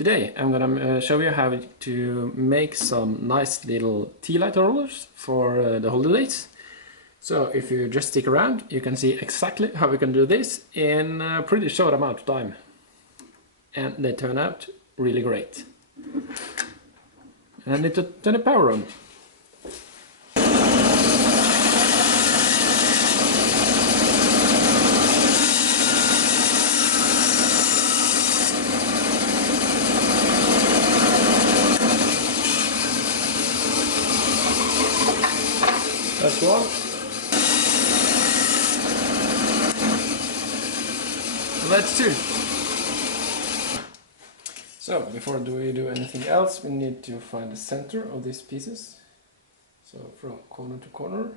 Today I'm gonna show you how to make some nice little Tealight rollers for the holidays. So if you just stick around, you can see exactly how we can do this in a pretty short amount of time. And they turn out really great. And I need to turn the power on. That's one. That's two. So before we do anything else, we need to find the center of these pieces. So from corner to corner.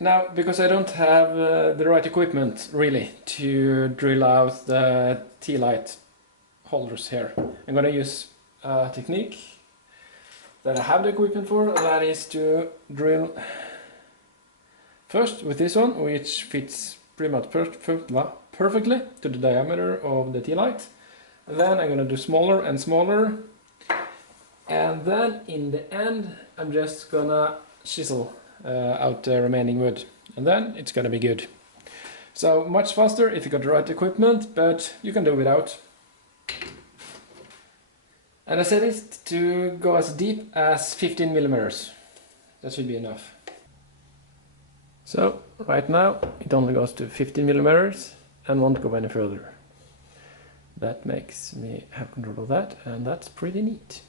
Now, because I don't have the right equipment really to drill out the Tealight holders here, I'm going to use a technique that I have the equipment for, and that is to drill first with this one, which fits pretty much perfectly to the diameter of the Tealight. And then I'm going to do smaller and smaller, and then in the end I'm just gonna chisel out the remaining wood, and then it's gonna be good. So much faster if you got the right equipment, but you can do without. And I set it to go as deep as 15 millimeters. That should be enough. So right now it only goes to 15 millimeters and won't go any further. That makes me have control of that, and that's pretty neat.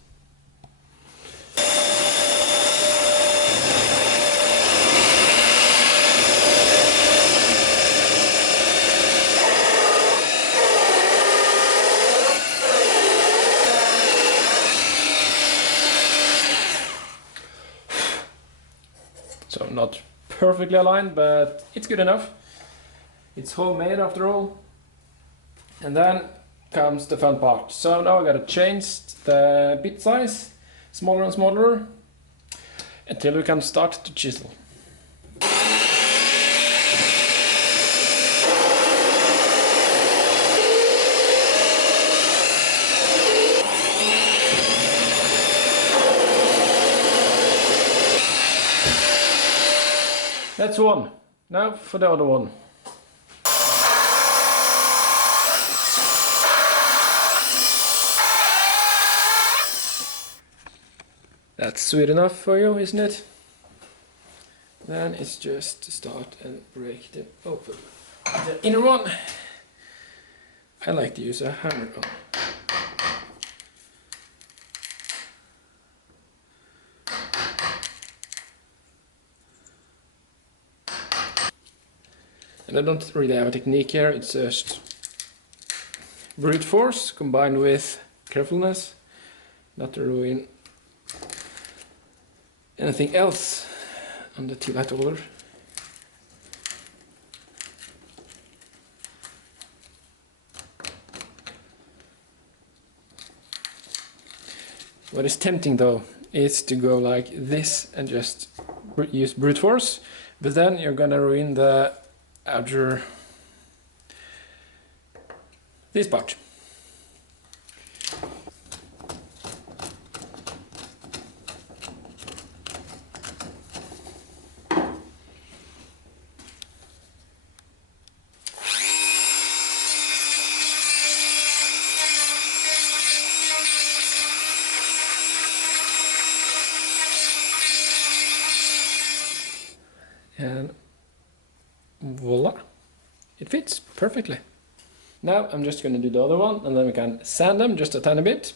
So not perfectly aligned, but it's good enough. It's homemade after all. And then comes the fun part. So now I gotta change the bit size, smaller and smaller, until we can start to chisel. That's one. Now for the other one. That's sweet enough for you, isn't it? Then it's just to start and break them open. The inner one, I like to use a hammer on. And I don't really have a technique here, it's just brute force combined with carefulness, not to ruin anything else on the Tealight holder. What is tempting though is to go like this and just use brute force, but then you're gonna ruin the outer, this part. And voila, it fits perfectly. Now I'm just going to do the other one, and then we can sand them just a tiny bit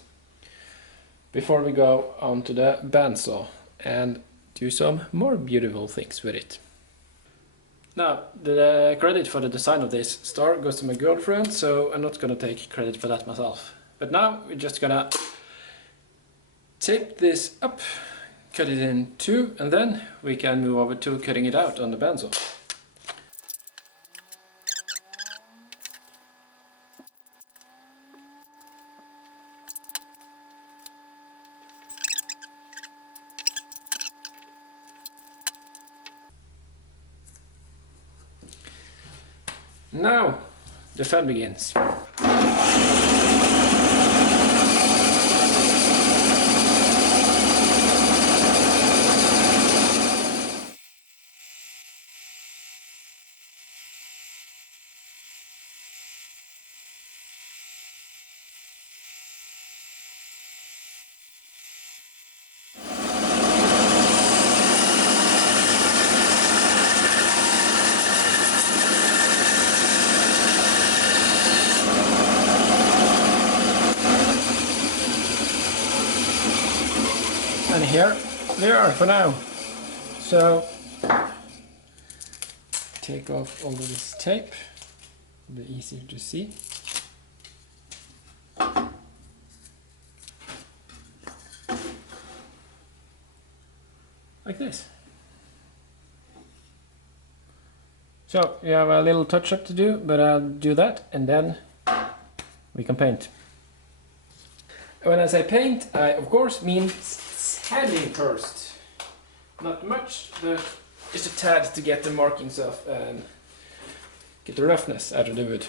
before we go on to the bandsaw and do some more beautiful things with it. Now, the credit for the design of this star goes to my girlfriend, so I'm not going to take credit for that myself. But now we're just going to tape this up, cut it in two, and then we can move over to cutting it out on the bandsaw. Now the fun begins. And here they are for now. So take off all of this tape, a bit easier to see. Like this. So you have a little touch up to do, but I'll do that and then we can paint. When I say paint, I of course mean sanding first. Not much, but just a tad to get the markings off and get the roughness out of the wood.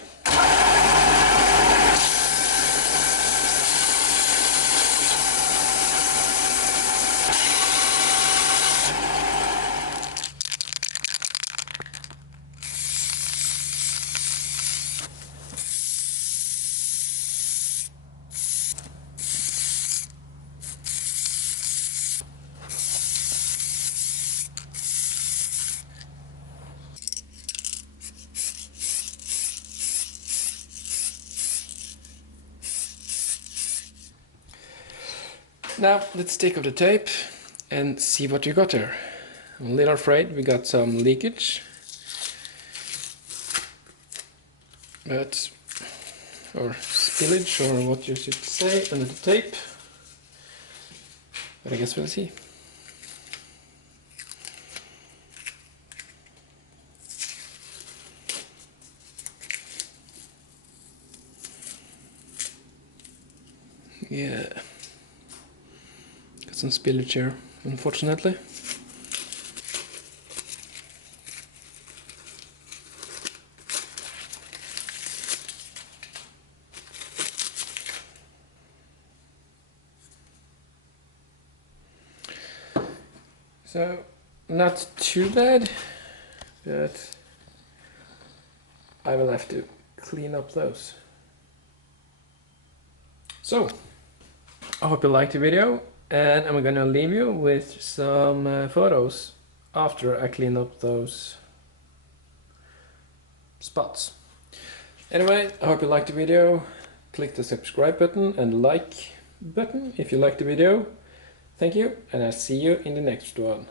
Now let's take off the tape and see what we got there. I'm a little afraid we got some leakage, but or spillage or what you should say under the tape, but I guess we'll see. Yeah. Some spillage here, unfortunately. So, not too bad, but I will have to clean up those. So, I hope you liked the video. And I'm gonna leave you with some photos after I clean up those spots. Anyway, I hope you liked the video. Click the subscribe button and like button if you liked the video. Thank you, and I'll see you in the next one.